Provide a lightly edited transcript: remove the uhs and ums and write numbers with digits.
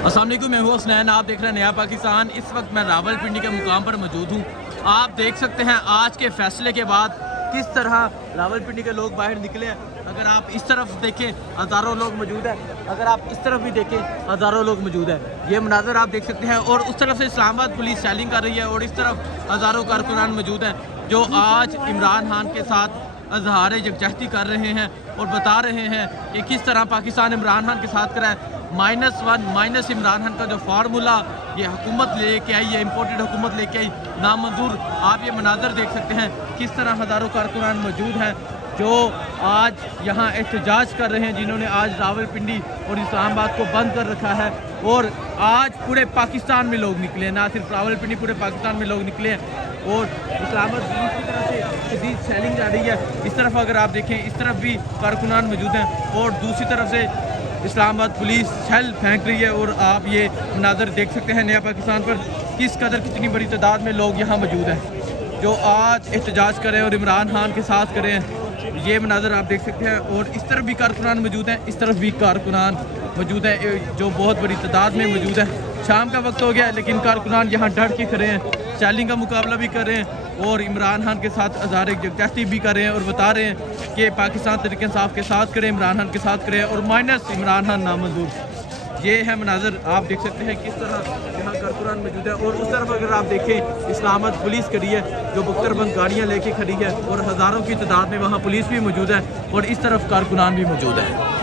अस्सलाम वालेकुम, मैं हूँ हसनैन। आप देख रहे हैं नया पाकिस्तान। इस वक्त मैं रावलपिंडी के मुकाम पर मौजूद हूँ। आप देख सकते हैं आज के फैसले के बाद किस तरह रावलपिंडी के लोग बाहर निकले हैं। अगर आप इस तरफ देखें हज़ारों लोग मौजूद हैं, अगर आप इस तरफ भी देखें हज़ारों लोग मौजूद हैं। ये मनाज़र आप देख सकते हैं। और उस तरफ से इस्लामाबाद पुलिस सैलिंग कर रही है और इस तरफ हज़ारों कारकुनान मौजूद हैं जो आज इमरान खान के साथ इज़हार यकजहती कर रहे हैं और बता रहे हैं कि किस तरह पाकिस्तान इमरान खान के साथ करा है। -1 माइनस इमरान खान का जो फार्मूला ये हुकूमत लेके आई है, इम्पोर्टेड हुकूमत लेके आई, नामंजूर। आप ये मनाज़र देख सकते हैं किस तरह हज़ारों कारकुनान मौजूद हैं जो आज यहाँ एहतजाज कर रहे हैं, जिन्होंने आज रावलपिंडी और इस्लामाबाद को बंद कर रखा है। और आज पूरे पाकिस्तान में लोग निकले हैं, ना सिर्फ रावलपिंडी, पूरे पाकिस्तान में लोग निकले हैं। और इस्लामाबाद की तरफ से शदीद सेलिंग जा रही है। इस तरफ अगर आप देखें, इस तरफ भी कारकुनान मौजूद हैं और दूसरी तरफ से इस्लामाबाद पुलिस शेल फेंक रही है। और आप ये मनाज़र देख सकते हैं नया पाकिस्तान पर किस कदर कितनी बड़ी तादाद में लोग यहाँ मौजूद हैं जो आज एहतजाज करें और इमरान खान के साथ करें। ये मनाज़र आप देख सकते हैं। और इस तरफ भी कारकुनान मौजूद हैं, इस तरफ भी कारकुनान मौजूद है जो बहुत बड़ी तादाद में मौजूद है। शाम का वक्त हो गया है लेकिन कारकुनान यहाँ डट के खड़े हैं, सैलिंग का मुकाबला भी कर रहे हैं और इमरान खान के साथ इज़हार यकजहती भी कर रहे हैं और बता रहे हैं कि पाकिस्तान तहरीक इंसाफ के साथ करें, इमरान खान के साथ करें और माइनस इमरान खान नामंजूर। ये है मनाज़र आप देख सकते हैं किस तरह यहाँ कारकुनान मौजूद है। और उस तरफ अगर आप देखें इस्लामाबाद पुलिस खड़ी है जो बख्तरबंद गाड़ियाँ लेके खड़ी है और हज़ारों की तादाद में वहाँ पुलिस भी मौजूद है और इस तरफ कारकुनान भी मौजूद है।